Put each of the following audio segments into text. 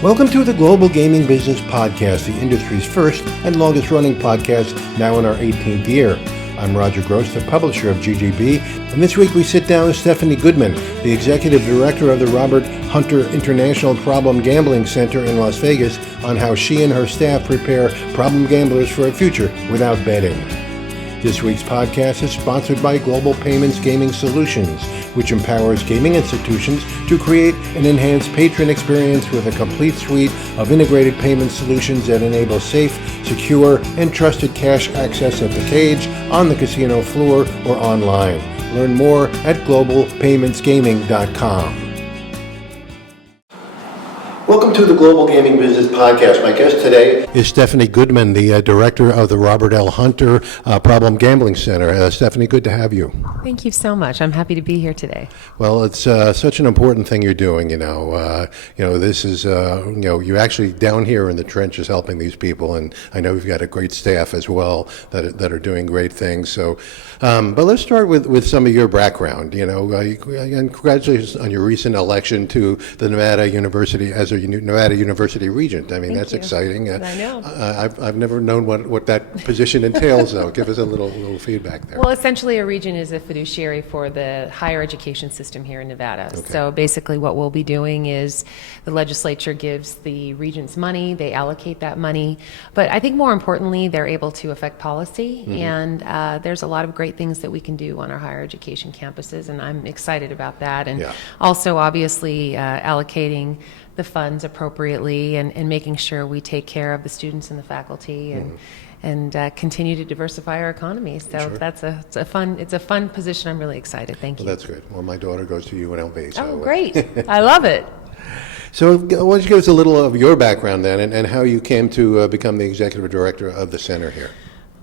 Welcome to the Global Gaming Business Podcast, the industry's first and longest running podcast, now in our 18th year. I'm Roger Gross, the publisher of GGB, and this week we sit down with Stephanie Goodman, the executive director of the Robert Hunter International Problem Gambling Center in Las Vegas, on how she and her staff prepare problem gamblers for a future without betting. This week's podcast is sponsored by Global Payments Gaming Solutions, which empowers gaming institutions to create an enhanced patron experience with a complete suite of integrated payment solutions that enable safe, secure, and trusted cash access at the cage, on the casino floor, or online. Learn more at globalpaymentsgaming.com. Welcome to the Global Gaming Business Podcast. My guest today is Stephanie Goodman, the director of the Robert L. Hunter Problem Gambling Center. Stephanie, good to have you. Thank you so much. I'm happy to be here today. Well, it's such an important thing you're doing. This is you actually down here in the trenches helping these people, and I know you've got a great staff as well that are doing great things. So, but let's start with some of your background. And congratulations on your recent election to the Nevada University as a Nevada University Regent. I mean, that's exciting. I know. I've never known what that position entails, though. Give us a little feedback there. Well, essentially, a regent is a fiduciary for the higher education system here in Nevada. Okay. So basically what we'll be doing is the legislature gives the regents money, they allocate that money, but I think more importantly, they're able to affect policy, and there's a lot of great things that we can do on our higher education campuses, and I'm excited about that. And also, obviously, allocating the funds appropriately and making sure we take care of the students and the faculty and continue to diversify our economy. So Sure. it's a fun position. I'm really excited. Thank you. Well, that's good. Well, my daughter goes to UNLV. So, Oh, great. I love it. So why don't you give us a little of your background then and how you came to become the executive director of the center here?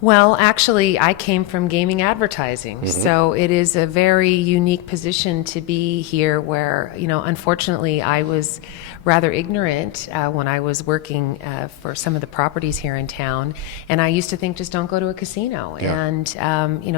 Well, actually, I came from gaming advertising, so it is a very unique position to be here where, unfortunately, I was rather ignorant when I was working for some of the properties here in town, and I used to think, just don't go to a casino, and,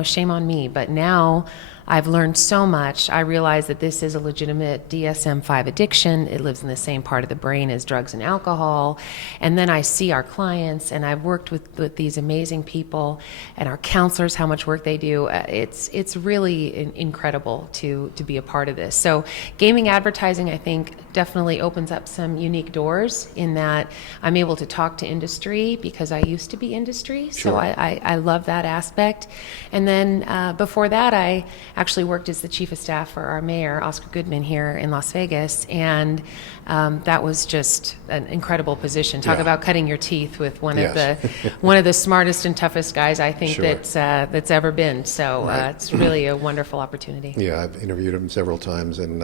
shame on me. But now I've learned so much. I realize that this is a legitimate DSM-5 addiction. It lives in the same part of the brain as drugs and alcohol. And then I see our clients, and I've worked with these amazing people and our counselors, how much work they do. It's really incredible to be a part of this. So gaming advertising, I think, definitely opens up some unique doors in that I'm able to talk to industry because I used to be industry. Sure. So I love that aspect. And then before that, I actually worked as the chief of staff for our mayor, Oscar Goodman, here in Las Vegas, and that was just an incredible position. Talk about cutting your teeth with one of the smartest and toughest guys I think that's ever been. So it's really a wonderful opportunity. Yeah, I've interviewed him several times, and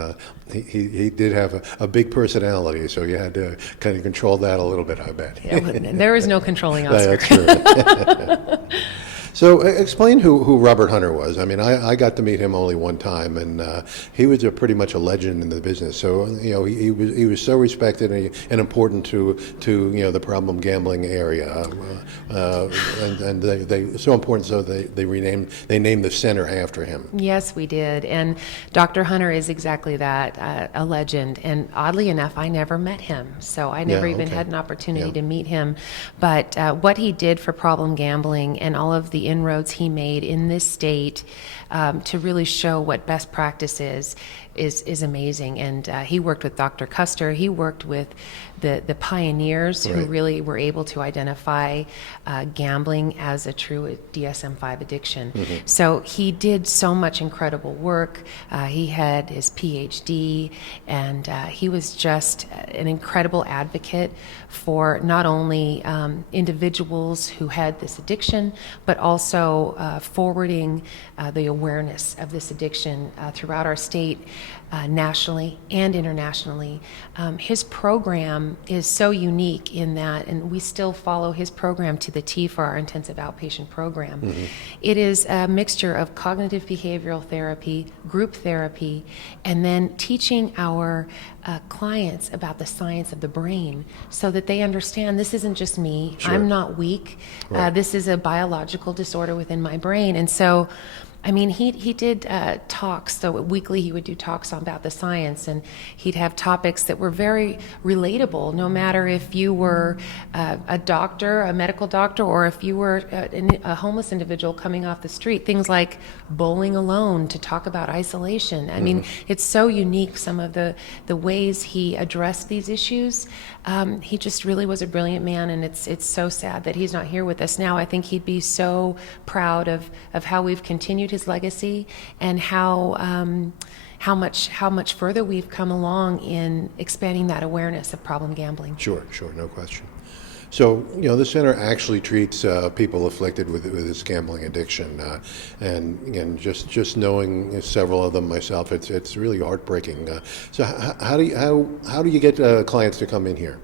he did have a big personality, so you had to kind of control that a little bit, I bet. There is no controlling Oscar. That's true. So explain who Robert Hunter was. I mean, I got to meet him only one time, and he was pretty much a legend in the business. So he was so respected and important to the problem gambling area, and they so important so they named the center after him. Yes, we did, and Dr. Hunter is exactly that, a legend. And oddly enough, I never met him, so I never even had an opportunity to meet him. But what he did for problem gambling and all of the inroads he made in this state to really show what best practice is amazing. And he worked with Dr. Custer. He worked with the pioneers who really were able to identify gambling as a true DSM-5 addiction. So he did so much incredible work. He had his PhD, and he was just an incredible advocate for not only individuals who had this addiction, but also forwarding the awareness of this addiction throughout our state, nationally and internationally. His program is so unique in that, and we still follow his program to the T for our intensive outpatient program. It is a mixture of cognitive behavioral therapy, group therapy, and then teaching our clients about the science of the brain so that they understand this isn't just me. I'm not weak. This is a biological disorder within my brain. And so I mean, he did talks. So weekly he would do talks about the science, and he'd have topics that were very relatable, no matter if you were a doctor, a medical doctor, or if you were a homeless individual coming off the street. Things like bowling alone, to talk about isolation. I mean, it's so unique, some of the ways he addressed these issues. He just really was a brilliant man, and it's so sad that he's not here with us now. I think he'd be so proud of how we've continued his legacy, and how much further we've come along in expanding that awareness of problem gambling. Sure, no question. So, the center actually treats people afflicted with this gambling addiction, and again, just knowing several of them myself, it's really heartbreaking. So, how do you get clients to come in here?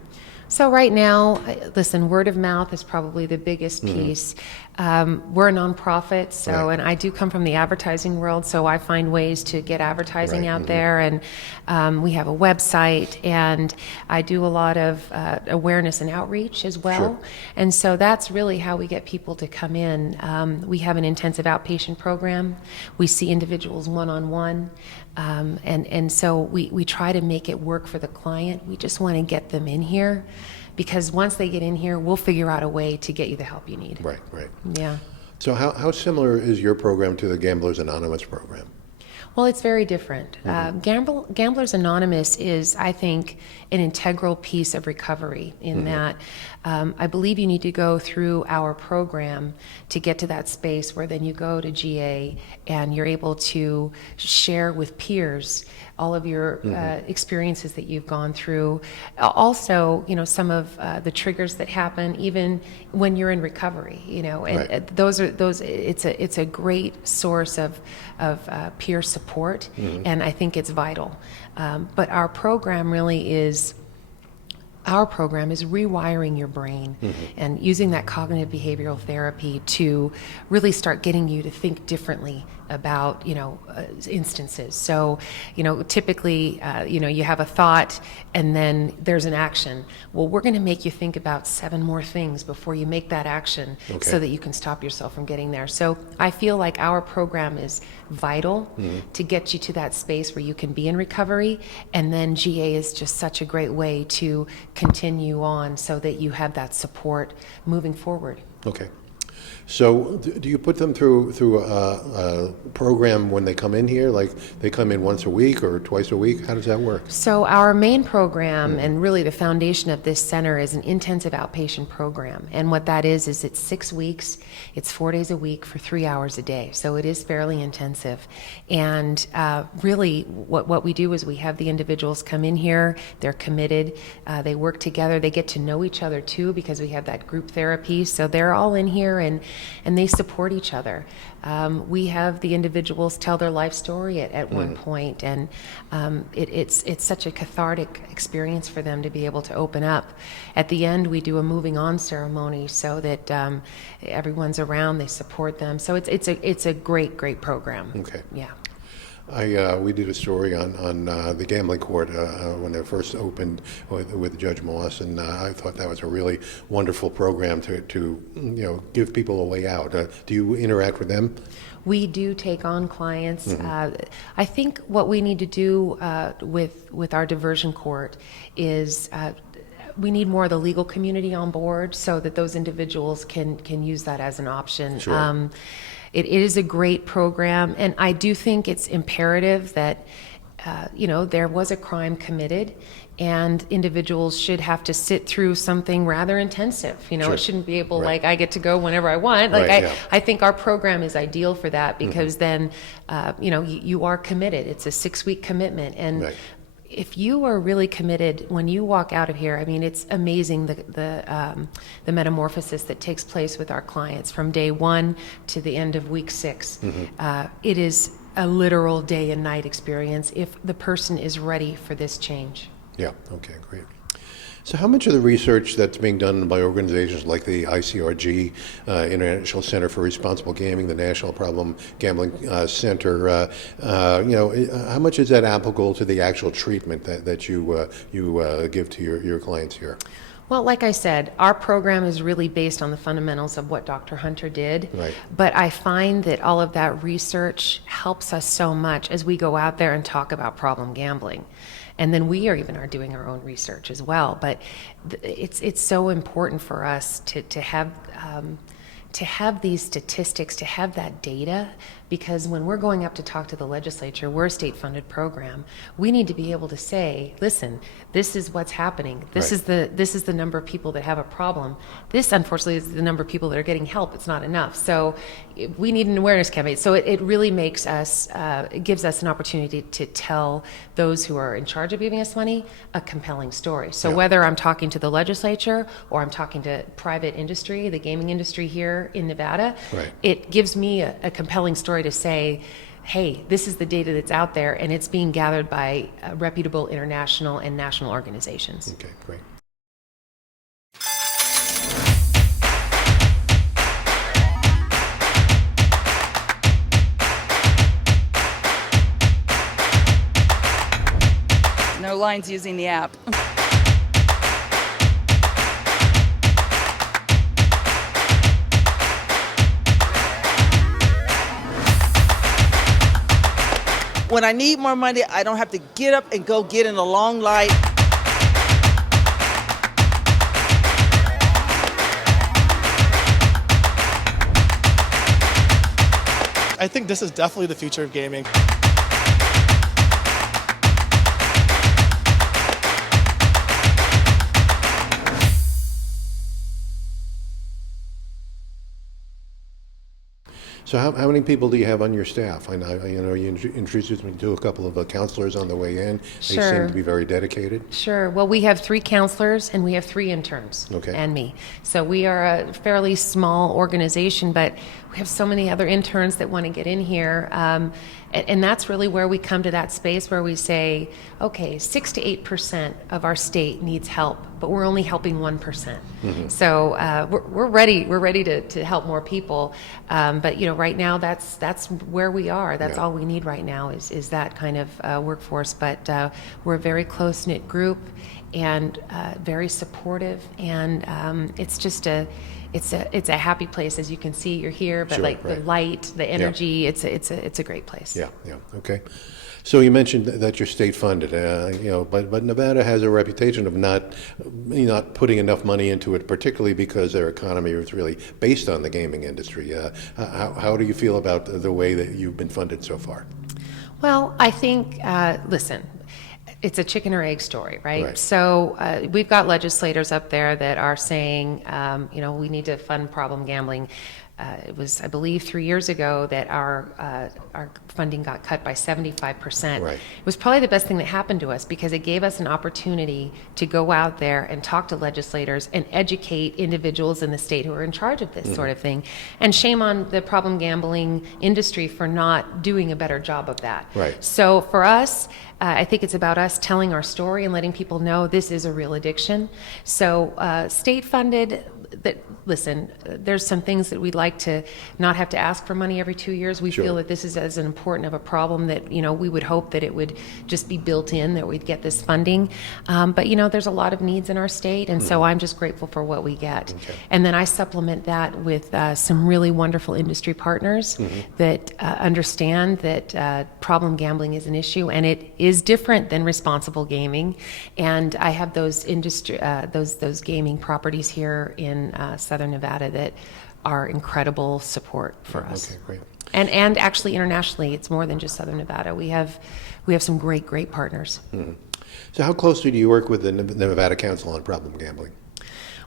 So right now, listen, word of mouth is probably the biggest piece. We're a nonprofit, so, and I do come from the advertising world, so I find ways to get advertising out there, and we have a website, and I do a lot of awareness and outreach as well. Sure. And so that's really how we get people to come in. We have an intensive outpatient program. We see individuals one-on-one, and so we try to make it work for the client. We just want to get them in here, because once they get in here, we'll figure out a way to get you the help you need. Right. Yeah. So how similar is your program to the Gamblers Anonymous program? Well, it's very different. Gamblers Anonymous is, I think, an integral piece of recovery in that I believe you need to go through our program to get to that space where then you go to GA and you're able to share with peers all of your experiences that you've gone through. Also, some of the triggers that happen even when you're in recovery, and those it's a great source of peer support, and I think it's vital. But our program is rewiring your brain and using that cognitive behavioral therapy to really start getting you to think differently about instances. So typically you have a thought and then there's an action. Well, we're going to make you think about 7 more things before you make that action, so that you can stop yourself from getting there. So I feel like our program is vital to get you to that space where you can be in recovery, and then GA is just such a great way to continue on so that you have that support moving forward. Okay. So do you put them through a program when they come in here? Like they come in once a week or twice a week? How does that work? So our main program, and really the foundation of this center, is an intensive outpatient program. And what that is it's 6 weeks. It's 4 days a week for 3 hours a day. So it is fairly intensive. And really what we do is we have the individuals come in here. They're committed. They work together. They get to know each other too, because we have that group therapy. So they're all in here and they support each other. We have the individuals tell their life story at one point, and it's such a cathartic experience for them to be able to open up. At the end, we do a moving on ceremony so that everyone's around, they support them. So it's a great program. Okay. Yeah. We did a story on the gambling court when it first opened with Judge Moss, and I thought that was a really wonderful program to give people a way out. Do you interact with them? We do take on clients. I think what we need to do with our diversion court is we need more of the legal community on board so that those individuals can use that as an option. Sure. It is a great program, and I do think it's imperative that there was a crime committed, and individuals should have to sit through something rather intensive. Sure. It shouldn't be able like I get to go whenever I want. I think our program is ideal for that, because then you are committed. It's a 6-week commitment, and if you are really committed, when you walk out of here, I mean, it's amazing the metamorphosis that takes place with our clients from day 1 to the end of week 6. It is a literal day and night experience if the person is ready for this change. Yeah, okay, great. So how much of the research that's being done by organizations like the ICRG, International Center for Responsible Gaming, the National Problem Gambling Center, how much is that applicable to the actual treatment that you give to your clients here? Well, like I said, our program is really based on the fundamentals of what Dr. Hunter did. Right. But I find that all of that research helps us so much as we go out there and talk about problem gambling. And then we are doing our own research as well. But it's so important for us to have these statistics, to have that data, because when we're going up to talk to the legislature, we're a state-funded program. We need to be able to say, listen, this is what's happening. This is the number of people that have a problem. This, unfortunately, is the number of people that are getting help. It's not enough. So we need an awareness campaign. So it really makes us, it gives us an opportunity to tell those who are in charge of giving us money a compelling story. So whether I'm talking to the legislature or I'm talking to private industry, the gaming industry here in Nevada, it gives me a compelling story to say, hey, this is the data that's out there, and it's being gathered by reputable international and national organizations. Okay, great. No lines using the app. When I need more money, I don't have to get up and go get in a long line. I think this is definitely the future of gaming. So how many people do you have on your staff? I know, you introduced me to a couple of counselors on the way in. They seem to be very dedicated. Sure. Well, we have 3 counselors and we have 3 interns and me. So we are a fairly small organization, but we have so many other interns that want to get in here. And that's really where we come to that space where we say, okay, 6 to 8% of our state needs help, but we're only helping 1%. Mm-hmm. So we're ready. We're ready to help more people. But right now, that's where we are. That's all we need right now is that kind of workforce. But we're a very close knit group and very supportive, and it's just it's a happy place. As you can see, you're here, but the light, the energy, it's a great place. Yeah. Okay. So you mentioned that you're state funded, but Nevada has a reputation of not putting enough money into it, particularly because their economy is really based on the gaming industry. How do you feel about the way that you've been funded so far? Well, I think, listen, it's a chicken or egg story, right? So we've got legislators up there that are saying, we need to fund problem gambling. It was, I believe, 3 years ago that our funding got cut by 75%. Right. It was probably the best thing that happened to us because it gave us an opportunity to go out there and talk to legislators and educate individuals in the state who are in charge of this sort of thing. And shame on the problem gambling industry for not doing a better job of that. Right. So for us, I think it's about us telling our story and letting people know this is a real addiction. So state funded, listen, there's some things that we'd like to not have to ask for money every 2 years. We feel that this is as important of a problem that, we would hope that it would just be built in, that we'd get this funding. But, there's a lot of needs in our state, and so I'm just grateful for what we get. Okay. And then I supplement that with some really wonderful industry partners that understand that problem gambling is an issue, and it is different than responsible gaming. And I have those those gaming properties here in Southern Nevada that are incredible support for us. Okay, great. And actually internationally, it's more than just Southern Nevada. We have some great partners. Mm-hmm. So how closely do you work with the Nevada Council on Problem Gambling?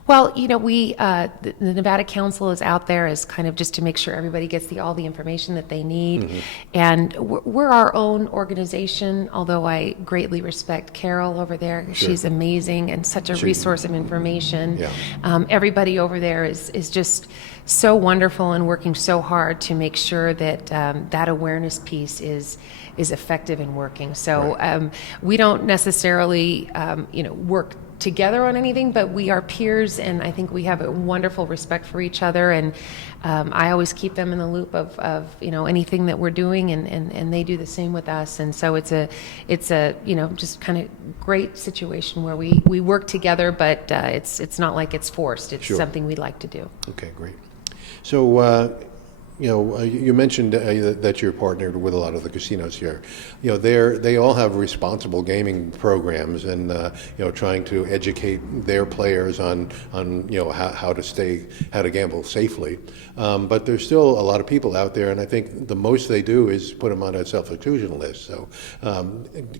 Well, the Nevada Council is out there as kind of just to make sure everybody gets all the information that they need. Mm-hmm. And we're our own organization, although I greatly respect Carol over there. Sure. She's amazing and such a resource of information. Yeah. Everybody over there is just so wonderful and working so hard to make sure that that awareness piece is effective and working. So we don't necessarily, work together on anything, but we are peers, and I think we have a wonderful respect for each other, and I always keep them in the loop of anything that we're doing, and they do the same with us, and so it's a just kind of great situation where we work together, but it's not like it's forced. It's something we like to do. Okay, great. So you mentioned that you're partnered with a lot of the casinos here. They all have responsible gaming programs, and trying to educate their players on how to gamble safely. But there's still a lot of people out there, and I think the most they do is put them on a self-exclusion list. So,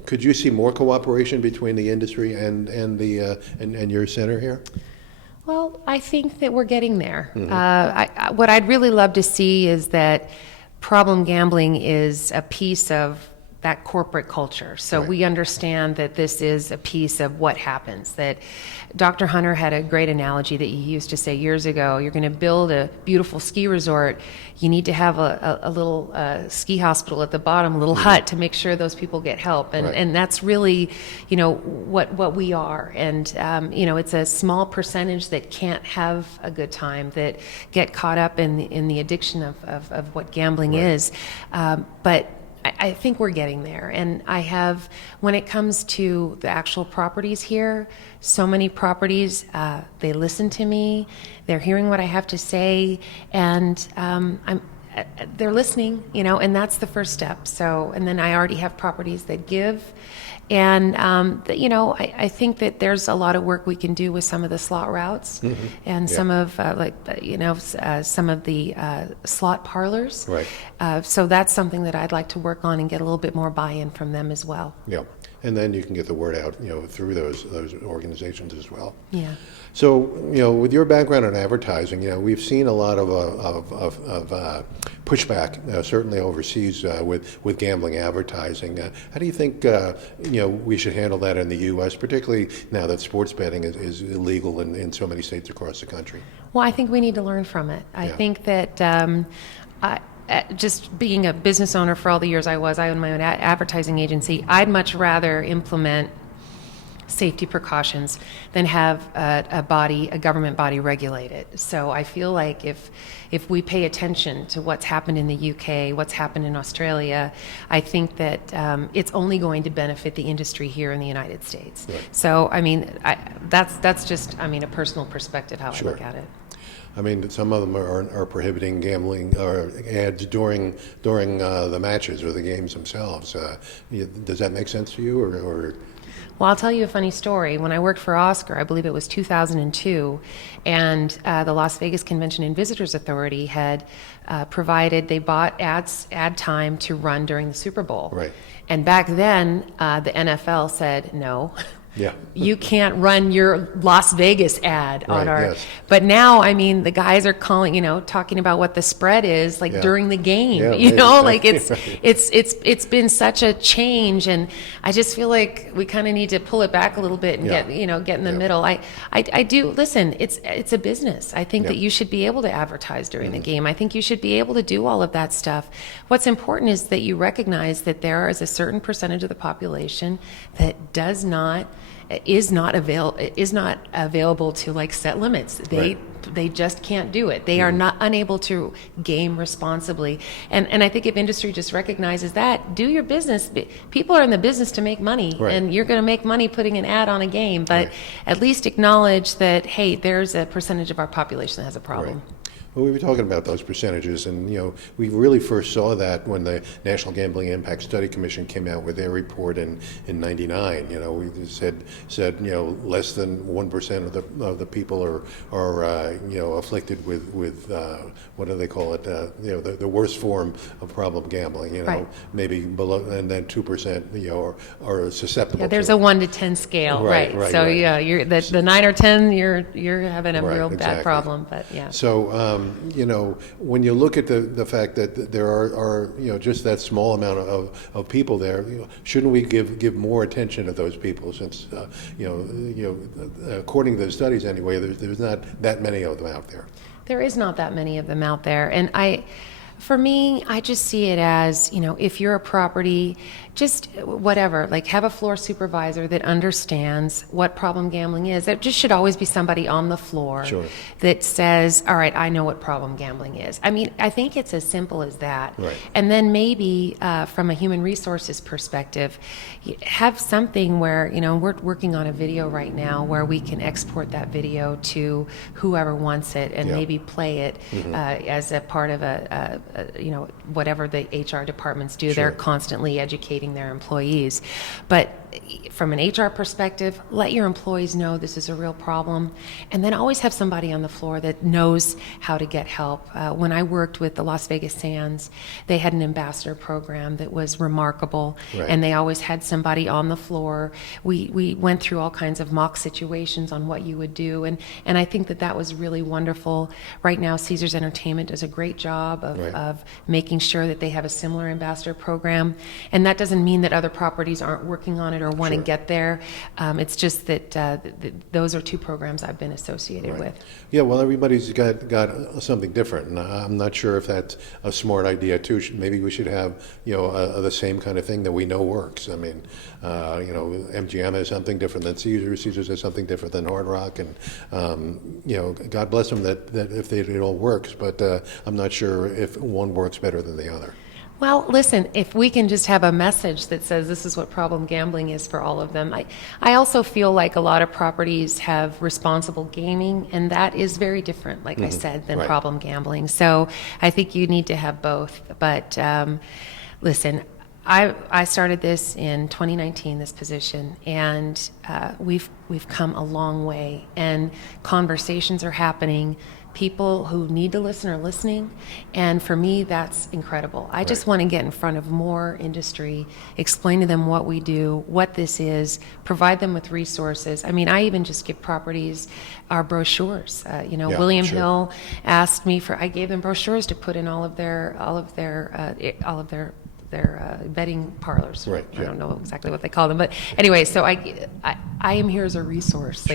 could you see more cooperation between the industry and your center here? Well, I think that we're getting there. What I'd really love to see is that problem gambling is a piece of that corporate culture. So we understand that this is a piece of what happens. That Dr. Hunter had a great analogy that he used to say years ago. You're going to build a beautiful ski resort. You need to have a little ski hospital at the bottom, a little hut to make sure those people get help. And that's really, what we are. And, it's a small percentage that can't have a good time, that get caught up in the addiction of what gambling is. But I think we're getting there. And when it comes to the actual properties here, so many properties, they listen to me, they're hearing what I have to say, and they're listening, and that's the first step. So, and then I already have properties that give. And, I think that there's a lot of work we can do with some of the slot routes and some of, some of the slot parlors. Right. So that's something that I'd like to work on and get a little bit more buy-in from them as well. Yeah. And then you can get the word out, through those organizations as well. Yeah. So, with your background in advertising, we've seen a lot of pushback, certainly overseas, with gambling advertising. How do you think, we should handle that in the U.S., particularly now that sports betting is illegal in so many states across the country? Well, I think we need to learn from it. I think that just being a business owner for all the years I own my own advertising agency, I'd much rather implement safety precautions than have a government body regulate it. So I feel like if we pay attention to what's happened in the UK, what's happened in Australia, I think that it's only going to benefit the industry here in the United States. Right. So that's just a personal perspective how I look at it. Some of them are prohibiting gambling or ads during the matches or the games themselves. Does that make sense to you, or? Well, I'll tell you a funny story. When I worked for Oscar, I believe it was 2002, and the Las Vegas Convention and Visitors Authority had they bought ad time to run during the Super Bowl. Right. And back then, the NFL said no. Yeah. You can't run your Las Vegas ad on our. Yes. But now, the guys are talking about what the spread is during the game. It's been such a change, and I just feel like we kind of need to pull it back a little bit and get in the middle. I do listen. It's a business. I think that you should be able to advertise during the game. I think you should be able to do all of that stuff. What's important is that you recognize that there is a certain percentage of the population that is not available to set limits. They just can't do it. They are not unable to game responsibly. And I think if industry just recognizes that, do your business. People are in the business to make money, and you're going to make money putting an ad on a game, but at least acknowledge that, hey, there's a percentage of our population that has a problem. Right. Well, we were talking about those percentages, and we really first saw that when the National Gambling Impact Study Commission came out with their report in '99. We said less than 1% of the people are afflicted with what do they call it? The worst form of problem gambling. Maybe below, and then 2% are susceptible. Yeah, there's a 1 to 10 scale, right? So you're the 9 or 10, you're having a real bad problem, but yeah. So. When you look at the fact that there are just that small amount of people there, shouldn't we give more attention to those people? Since according to the studies anyway, there's not that many of them out there. There is not that many of them out there, and For me, I just see it as, if you're a property, just whatever, like have a floor supervisor that understands what problem gambling is. There just should always be somebody on the floor that says, all right, I know what problem gambling is. I mean, I think it's as simple as that. Right. And then maybe from a human resources perspective, have something where, we're working on a video right now where we can export that video to whoever wants it and maybe play it as a part of whatever the HR departments do. They're constantly educating their employees. But from an HR perspective, let your employees know this is a real problem, and then always have somebody on the floor that knows how to get help. When I worked with the Las Vegas Sands, they had an ambassador program that was remarkable, and they always had somebody on the floor. We went through all kinds of mock situations on what you would do, and I think that was really wonderful. Right now, Caesars Entertainment does a great job of making sure that they have a similar ambassador program, and that doesn't mean that other properties aren't working on it or want to get there. It's just that those are two programs I've been associated with. Yeah, well, everybody's got something different, and I'm not sure if that's a smart idea too. Maybe we should have the same kind of thing that we know works. I mean, MGM has something different than Caesars. Caesars has something different than Hard Rock, and God bless them that if it all works. But I'm not sure if one works better than the other. Well, listen, if we can just have a message that says this is what problem gambling is for all of them. I also feel like a lot of properties have responsible gaming, and that is very different, like I said, than problem gambling. So I think you need to have both. But listen, I started this in 2019, this position, and we've come a long way, and conversations are happening. People who need to listen are listening, and for me, that's incredible. I just want to get in front of more industry, explain to them what we do, what this is, provide them with resources. I mean, I even just give properties our brochures. William Hill asked me I gave them brochures to put in all of their betting parlors. Right. I don't know exactly what they call them, but anyway, so I am here as a resource.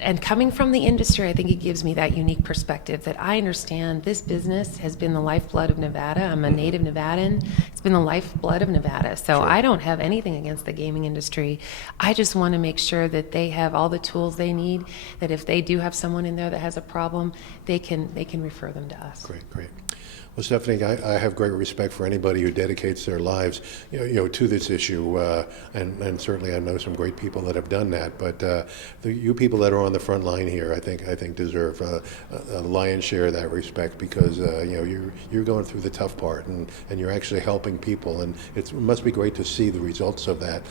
And coming from the industry, I think it gives me that unique perspective that I understand this business has been the lifeblood of Nevada. I'm a native Nevadan. It's been the lifeblood of Nevada. So I don't have anything against the gaming industry. I just want to make sure that they have all the tools they need, that if they do have someone in there that has a problem, they can refer them to us. Great. Well, Stephanie, I have great respect for anybody who dedicates their lives, to this issue, and certainly I know some great people that have done that. But you people that are on the front line here, I think deserve a lion's share of that respect, because you're going through the tough part, and you're actually helping people, and it must be great to see the results of that.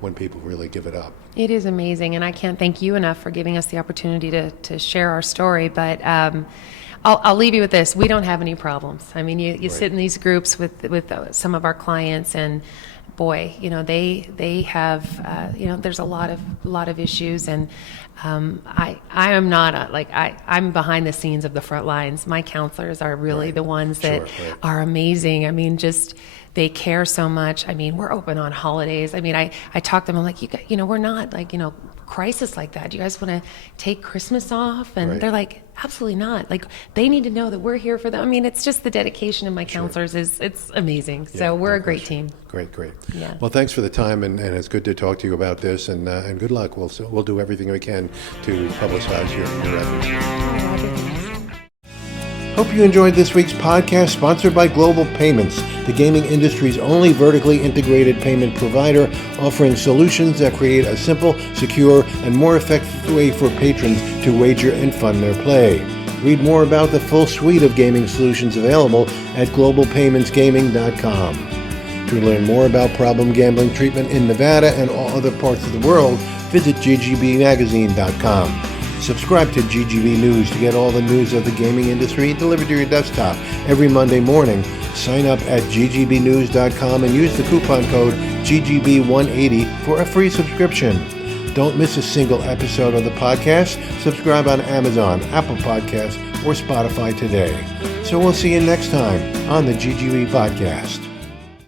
When people really give it up. It is amazing, and I can't thank you enough for giving us the opportunity to share our story. But I'll leave you with this. We don't have any problems. I mean, you sit in these groups with some of our clients, and boy, they have, there's a lot of issues, and I am not I'm behind the scenes of the front lines. My counselors are really the ones that are amazing. I mean, they care so much. I mean, we're open on holidays. I mean, I talk to them, I'm like, we're not crisis like that. Do you guys want to take Christmas off? And they're like, absolutely not. They need to know that we're here for them. I mean, it's just the dedication of my counselors it's amazing. So we're a great team. Great. Yeah. Well, thanks for the time, and it's good to talk to you about this, and good luck. We'll do everything we can to publicize your efforts. Hope you enjoyed this week's podcast, sponsored by Global Payments, the gaming industry's only vertically integrated payment provider, offering solutions that create a simple, secure, and more effective way for patrons to wager and fund their play. Read more about the full suite of gaming solutions available at globalpaymentsgaming.com. To learn more about problem gambling treatment in Nevada and all other parts of the world, visit ggbmagazine.com. Subscribe to GGB News to get all the news of the gaming industry delivered to your desktop every Monday morning. Sign up at ggbnews.com and use the coupon code GGB180 for a free subscription. Don't miss a single episode of the podcast. Subscribe on Amazon, Apple Podcasts, or Spotify today. So we'll see you next time on the GGB Podcast.